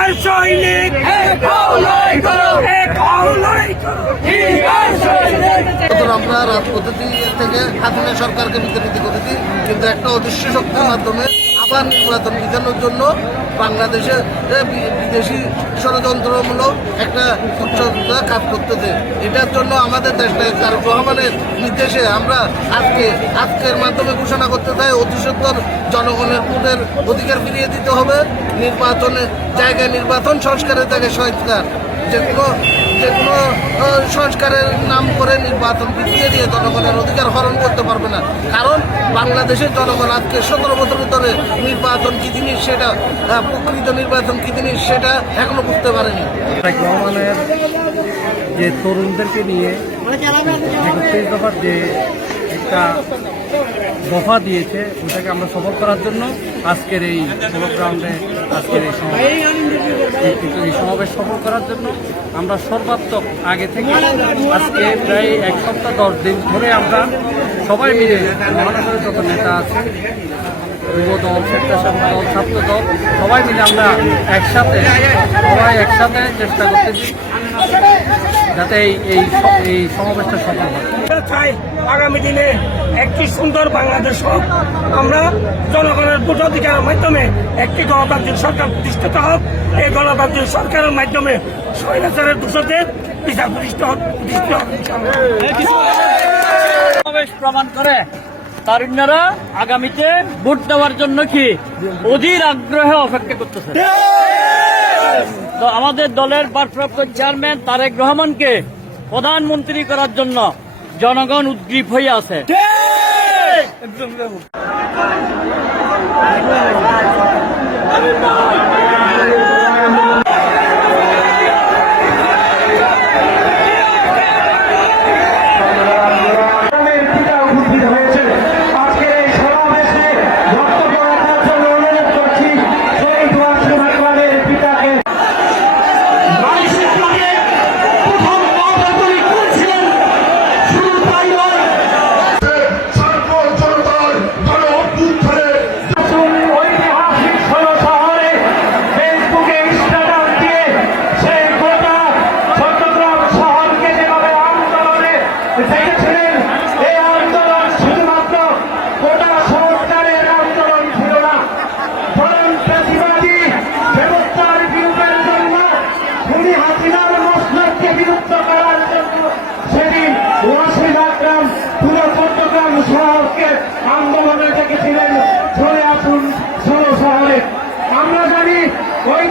হিগার সৈনিক। আমরা রাজপদ্ধতি থেকে হাসিনা সরকারকে নিতে করেছি কিন্তু একটা অদৃশ্য শক্তির মাধ্যমে নির্বাচন বিধানোর জন্য বাংলাদেশে বিদেশি ষড়যন্ত্রমূলক একটা উচ্চতা কাজ করতেছে। এটার জন্য আমাদের দেশটা তারক রহমানের নির্দেশে আমরা আজকে, আজকের মাধ্যমে ঘোষণা করতে চাই, অতি সত্তর জনগণের ভোটের অধিকার ফিরিয়ে দিতে হবে। নির্বাচনের জায়গায় নির্বাচন সংস্কারের জায়গায় সংস্কার। যে কোনো যে কোনো সংস্কারের নাম করে নির্বাচন পিছিয়ে দিয়ে জনগণের অধিকার হরণ করতে পারবে না। কারণ বাংলাদেশের জনগণ আজকে সতেরো বছর ধরে নির্বাচন কি জিনিস সেটা প্রকৃত নির্বাচন কি জিনিস সেটা এখনও বুঝতে পারেনি। যে তরুণদেরকে নিয়ে দফার যে একটা দফা দিয়েছে, ওটাকে আমরা সফল করার জন্য আজকের এই গ্রাউন্ডে আজকের এই এই সমাবেশ সফল করার জন্য আমরা সর্বাত্মক আগে থেকে আজকে প্রায় এক সপ্তাহ, দশ দিন ধরে আমরা সবাই মিলে মহানগরের যত নেতা আছে যুব দল স্বেচ্ছাসেবক দল ছাত্র দল সবাই মিলে আমরা একসাথে, সবাই একসাথে চেষ্টা করতেছি। যাতে এই এই সমাবেশটা সফল হয়। চাই আগামী দিনে একটি সুন্দর বাংলাদেশ হোক। আমরা জনগণের ভোট অধিকারের মাধ্যমে একটি গণতান্ত্রিক সরকার প্রতিষ্ঠিত হোক। এই গণতান্ত্রিক সরকারের মাধ্যমে স্বৈরাচারের দূষণের বিচার প্রতিষ্ঠিত হোক প্রতিষ্ঠিত হোক সমাবেশ প্রমাণ করে তারুণ্যরা আগামীতে ভোট দেওয়ার জন্য কি অধীর আগ্রহে অপেক্ষা করতেছে। আমাদের দলের ভারপ্রাপ্ত চেয়ারম্যান তারেক রহমানকে প্রধানমন্ত্রী করার জন্য জনগণ উদ্গ্রীব হয়ে আছে।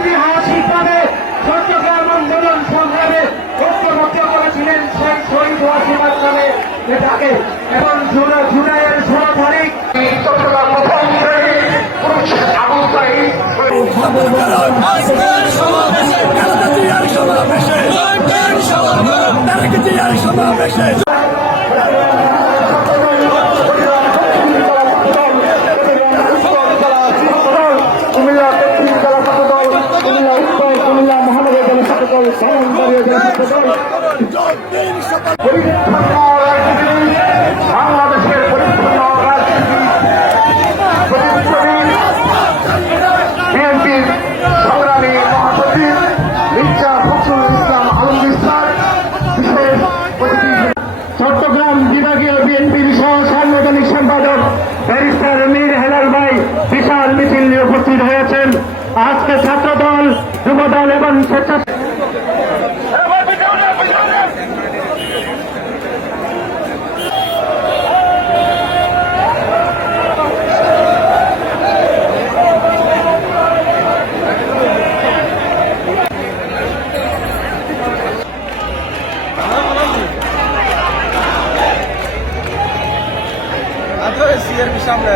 ঐতিহাসিকভাবে চট্টগ্রাম আন্দোলন সংগ্রামে ঐক্যবদ্ধ করেছিলেন সেই শহীদ ওয়াসিম আকরামের নেতাকে এবং জুলাই জুলাইয়ের ষোলো তারিখ চট্টগ্রাম প্রথম সাইদ কুমিল্লা দক্ষিণ জেলা ছাত্র দল কুমিল্লা উত্তর কুমিল্লা মহানগর জেলা ছাত্র দল সামন্তবাড়িয়া জেলা ছাত্র দল পরিচ্ছন্ন রাজনীতি বাংলাদেশের পরিচ্ছন্ন বিএনপির সংগ্রামী মহাসচিব চট্টগ্রাম বিভাগীয় বিএনপির সহ সাংগঠনিক সম্পাদক ব্যারিস্টার মীর হেলাল ভাই বিশাল মিছিল নিয়ে উপস্থিত হয়েছেন আজকে ছাত্রদল যুবদল এবং স্বেচ্ছা সামনে?